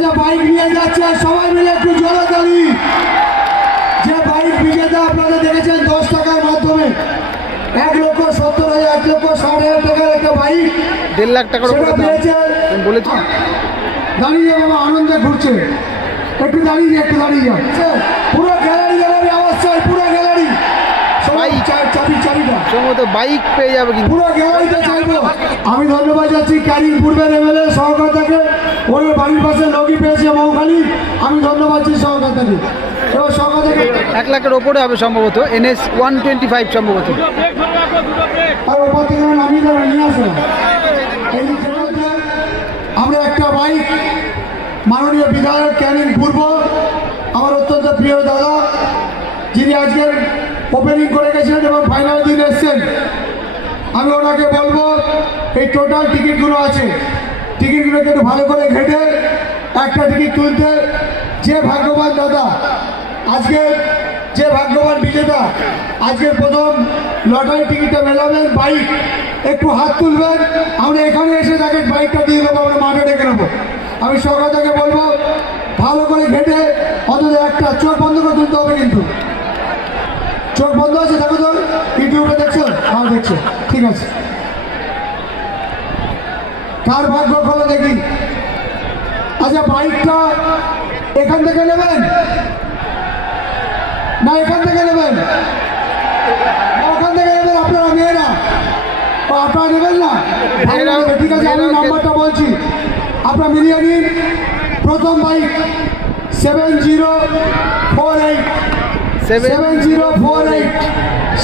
আচ্ছা বাইক নিয়ে যাচ্ছে সবাই মিলে একটু জোরাতালি। যে বাইক বিজেতা আপনারা দেখেছেন 10 টাকার মাধ্যমে 1,70,000 1,60,000 টাকার একটা বাইক 1.5 লাখ টাকার উপরে বলেছি। দাঁড়িয়ে বাবা আনন্দে ঘুরছে, একটু দাঁড়িয়ে যাচ্ছে পুরো গ্যালারি আওয়াজ চাই, পুরো গ্যালারি সবাই চাবিটা সম্ভবত বাইক পেয়ে যাবে কিন্তু পুরো গ্যালারিতে চাইবো। আমি ধন্যবাদ যাচ্ছি ক্যানিং পূর্বের MLA সহকর্তাকে, ওর বাড়ির পাশে লগি পেয়েছে মৌখালি, আমি ধন্যবাদ দিচ্ছি সহকর্তাকে। এবার সহকর্তাকে 1 লাখের ওপরে হবে সম্ভবত, NS 125 সম্ভবত। আর ওপর থেকে নামিয়ে দেবেন, নিয়ে আসবেন। আমরা একটা বাইক মাননীয় বিধায়ক ক্যানিং পূর্ব আমার অত্যন্ত প্রিয় দাদা, যিনি আজকের ওপেনিং করে গেছিলেন এবং ফাইনাল দিন এসছেন, আমি ওনাকে বলবো এই টোটাল টিকিটগুলো আছে, টিকিটগুলোকে একটু ভালো করে ঘেটে একটা টিকিট তুলতে। যে ভাগ্যবান দাদা আজকে, যে ভাগ্যবান বিজেতা আজকের প্রথম লটারি টিকিটটা মেলাবেন, বাইক একটু হাত তুলবেন, আমরা এখানে এসে তাকে বাইকটা দিয়ে দেবো, আমরা মাঠে ডেকে নেবো। আমি সরকারকে বলবো ভালো করে ঘেটে অন্তত একটা, চোখ বন্ধ করে তুলতে হবে কিন্তু। চোখ বন্ধ আছে, দেখো তো ইউটিউবে দেখছো? হ্যাঁ দেখছো, ঠিক আছে। কার ভাগ্য খোলো দেখি। আচ্ছা বাইকটা এখান থেকে নেবেন না এখান থেকে নেবেন? ওখান থেকে নেবেন আপনারা, মেয়েরা আপনারা নেবেন না? ঠিক আছে, আমি নাম্বারটা বলছি, আপনারা মিলিয়ে নিন। প্রথম বাইক 7048 7048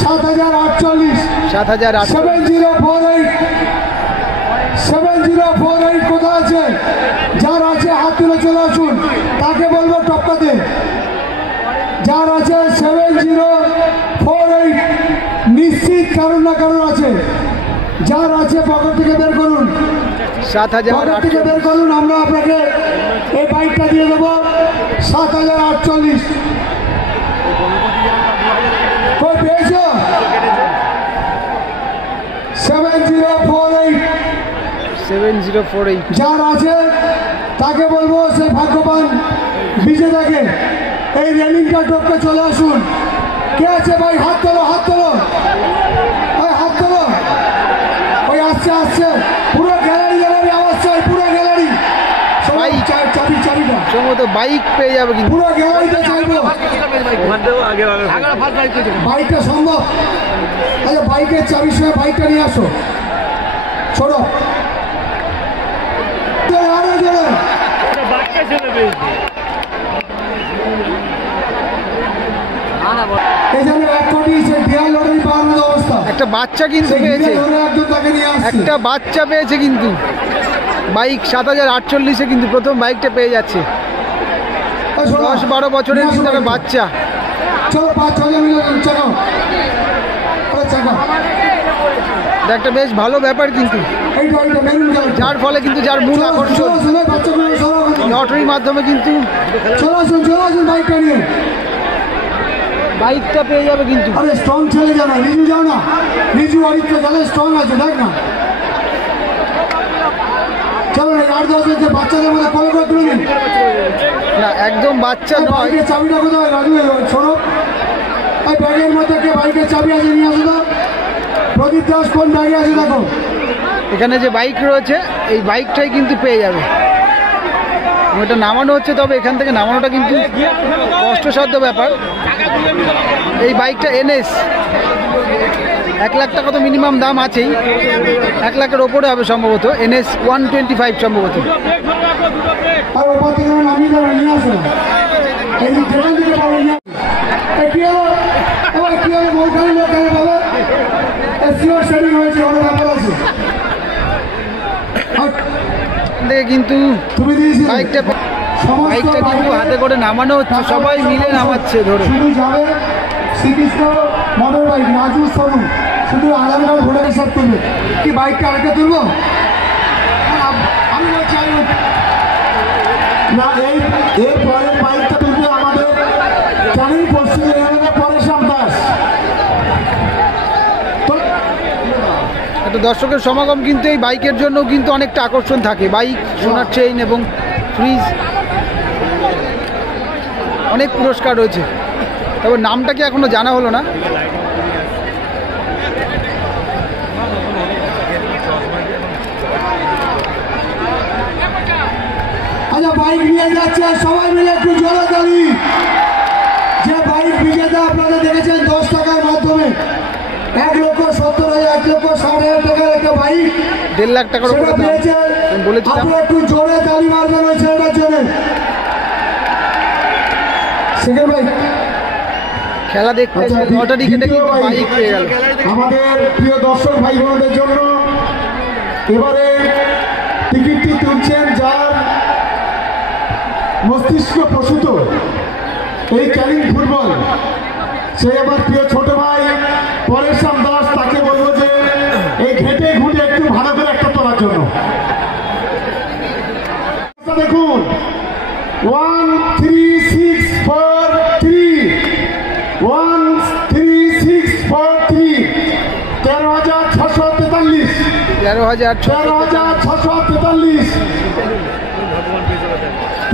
7048 7048 7048 কোথায় আছে? যার আছে হাত তুলে চলে আসুন, তাকে বলবো টপকাতে। যার আছে 7048 নিশ্চিত কারণ না কারণ আছে, যার আছে পকেট থেকে বের করুন, 7000 থেকে বের করুন, আমরা আপনাকে এই বাইকটা দিয়ে দেবো 7048। কই পেয়েছো? 7048 যার আছে তাকে বলবো সেই ভাগ্যবান বিজেতাকে এই রেলিংটা টপকে চলে আসুন। কে আছে ভাই? হাত তোলো, হাত তোলো, হাত তোলো। ওই আসছে আসছে, পুরো গ্যালারি আওয়াজ চাই, পুরো গ্যালারি সবাই চাবিটা সম্ভবত বাইক পেয়ে যাবে কিন্তু পুরো গ্যালারিতে চাইবো। বাইকটা সম্ভব? আচ্ছা বাইকের চাবির সঙ্গে বাইকটা নিয়ে আসো, ছোড়ো আরো জোরে। একটা বাচ্চা কিন্তু পেয়েছে, একটা বাচ্চা পেয়েছে কিন্তু বাইক 7048 কিন্তু প্রথম বাইকটা পেয়ে যাচ্ছে। 10-12 বছরের কিন্তু একটা বাচ্চা। একটা বেশ ভালো ব্যাপার কিন্তু, যার ফলে কিন্তু যার মূল আকর্ষণ লটারির মাধ্যমে কিন্তু বাইকটা পেয়ে যাবে কিন্তু। আরে স্ট্রং ছেলে যাও না, রিজু যাও না, রিজু অরিত্র যাদের স্ট্রং আছে দেখ না। চলো আর 10 বাচ্চাদের মধ্যে কল করে তুলে দিন না, একদম বাচ্চা নয়। চাবিটা কোথায় রাজু? ছোড়ো এই ব্যাগের মধ্যে কে বাইকের চাবি আছে নিয়ে আসো তো। প্রদীপ দাস কোন ব্যাগে আছে দেখো। এখানে যে বাইক রয়েছে এই বাইকটাই কিন্তু পেয়ে যাবে। এটা নামানো হচ্ছে, তবে এখান থেকে নামানোটা কিন্তু কষ্টসাধ্য ব্যাপার। এই বাইকটা NS 1 লাখ টাকা তো মিনিমাম দাম আছেই, 1 লাখের ওপরে হবে সম্ভবত, NS 125 সম্ভবত। কিন্তু বাইকটা কিন্তু হাতে করে নামানো হচ্ছে, সবাই মিলে নামাচ্ছে ধরে। শুধু যাবে শ্রীকৃষ্ণ মোটর বাইক রাজু সোনু, শুধু আধার কার্ড ভোটার হিসাব তুলবে। কি বাইকটা আরেকটা তুলবো? আমি বলছি না, এই পরের বাইকটা তুলবে আমাদের ক্যানিং পশ্চিম এলাকার পরেশরাম দাস। একটা দর্শকের সমাগম কিন্তু এই বাইকের জন্য কিন্তু অনেকটা আকর্ষণ থাকে। বাইক, সোনার চেইন এবং ফ্রিজ অনেক পুরস্কার রয়েছে, তবে নামটা কি এখনো জানা হলো না। আচ্ছা, বাইক নিয়ে যাচ্ছে সবাই মিলে একটু জোরাতালি। যে বাইক বিজেতা আপনারা দেখেছেন 10 টাকার মাধ্যমে 1,70,000 1,60,000 টাকার একটা বাইক, 1.5 লাখ টাকার উপরে দাম বলেছিলাম। আপনারা একটু জোরে তালি মারবেন ওই ছেলেটার জন্য। সেকেন্ড বাইক খেলা দেখতে লটারি কেটে কিন্তু বাইক পেয়ে গেল। আমাদের প্রিয় দর্শক ভাই বোনদের জন্য এবারে টিকিটটি তুলছেন যার মস্তিষ্ক প্রসূত এই ক্যানিং ফুটবল, সে আমার প্রিয় ছোট ভাই পরেশরাম দাস। তাকে বলবো যে এই ঘেটে ঘুটে একটু ভালো করে একটা তোলার জন্য। দেখুন 1 3 6 4 3 1 3 6 4 3 13,643 13,643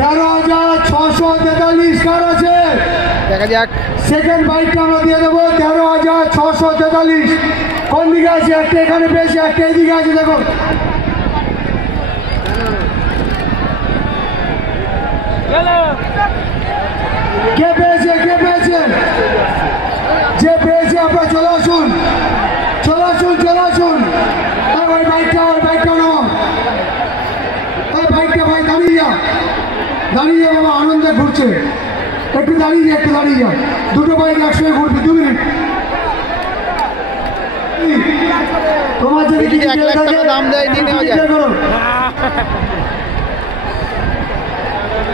13,643 কার আছে দেখা যাক। সেকেন্ড বাইকটা আমরা দিয়ে দেবো 13,643। কোন দিকে আছে? একটা এখানে পেয়েছে, একটা এদিকে আছে। দেখো কে পেয়েছে, কে পেয়েছে? যে পেয়েছে আপনারা চলে আসুন, চলে আসুন, চলে আসুন। ওই বাইকটা নাও, ওই বাইকটা ভাই দাঁড়িয়ে যা, দাঁড়িয়ে যা বাবা, আনন্দে ঘুরছে। একটু দাঁড়িয়ে যা, একটু দাঁড়িয়ে যা। দুটো বাইক একসঙ্গে ঘুরবি, 2 মিনিট। তোমার যদি যদি 1 লাখ টাকা দাম দেয় নিয়ে নেওয়া যায়।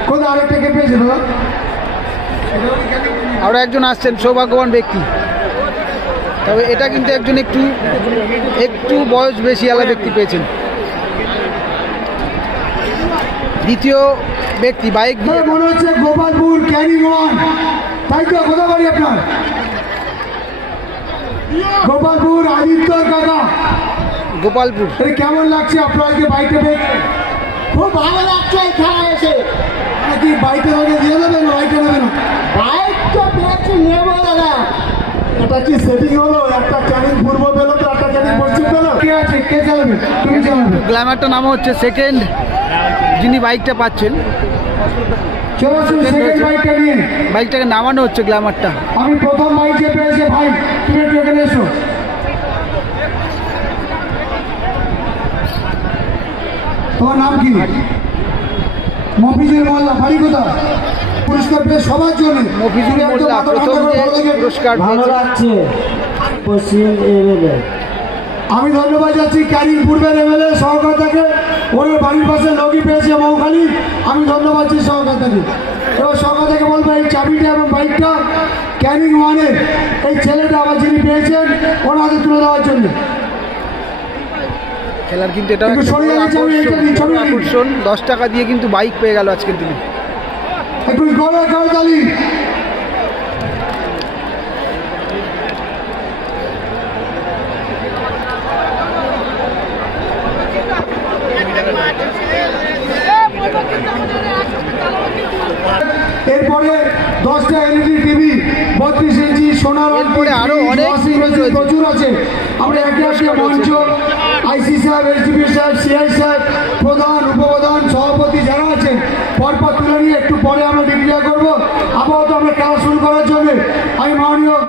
কোথায় আরেকটা কে পেয়েছে দাদা? আরও একজন আসছেন সৌভাগ্যবান ব্যক্তি, তবে এটা কিন্তু একজন একটু বয়স বেশি আলা ব্যক্তি পেয়েছেন। দ্বিতীয় ব্যক্তি বাইক দিয়ে মনে হচ্ছে গোপালপুর ক্যানিং 1, তাই তো? কোথায় বাড়ি আপনার? গোপালপুর আদিত্য কাকা। গোপালপুর। কেমন লাগছে আপনাকে বাইকটা পেয়েছে? খুব ভালো লাগছে এই খেলা এসে। কি বাইকটা আগে দিয়ে দেবেন, বাইকটা নেবেন? বাইক তো পেয়েছি, নেবো দাদা। এটা কি সেটিং হলো? একটা ক্যানিং পূর্ব পেলো তো একটা ক্যানিং পশ্চিম পেলো। কে আছে, কে চালাবে? তুমি চালাবে। গ্ল্যামারটা নাম হচ্ছে সেকেন্ড, যিনি বাইকটা পাচ্ছেন। চলো আসুন সেকেন্ড বাইকটা নিয়ে। বাইকটাকে নামানো হচ্ছে গ্ল্যামারটা। আমি প্রথম বাইক যে পেয়েছে ভাই, তুমি একটু এখানে এসো। তোমার নাম কি? মফিজুল মোল্লা। বাড়ি কোথায়? পুরস্কার পেয়ে সবার জন্য মফিজুল মোল্লা প্রথম যে পুরস্কার ভালো লাগছে পশ্চিম এমএলএ। আমি ধন্যবাদ যাচ্ছি ক্যানিং পূর্বের এমএলএ সহকারটাকে, ওর বাড়ির পাশে লগি পেয়েছে মৌখালি। আমি ধন্যবাদ দিচ্ছি সহকারটাকে। এবার সহকারটাকে বলবো এই চাবিটা এবং বাইকটা ক্যানিং 1-এর এই ছেলেটা আবার যিনি পেয়েছেন ওর হাতে তুলে দেওয়ার জন্য। খেলার কিন্তু এটা একটু সরে যাবে, ছবি নিন। আকর্ষণ 10 টাকা দিয়ে কিন্তু বাইক পেয়ে গেল আজকের দিনে। একটু গলা করতালি। এরপরে 10টা এলইডি টিভি, 32 ইঞ্চি সোনার, এরপরে আরো অনেক প্রচুর আছে। আমরা একে একে মঞ্চ আইসি সাহেব, এসডিপি সাহেব, সিআই সাহেব, প্রধান, উপপ্রধান, সভাপতি যারা আছেন পরপর তুলে নিয়ে একটু পরে আমরা ডিক্লেয়ার করবো। আপাতত আমরা খেলা শুরু করার জন্য আমি মাননীয়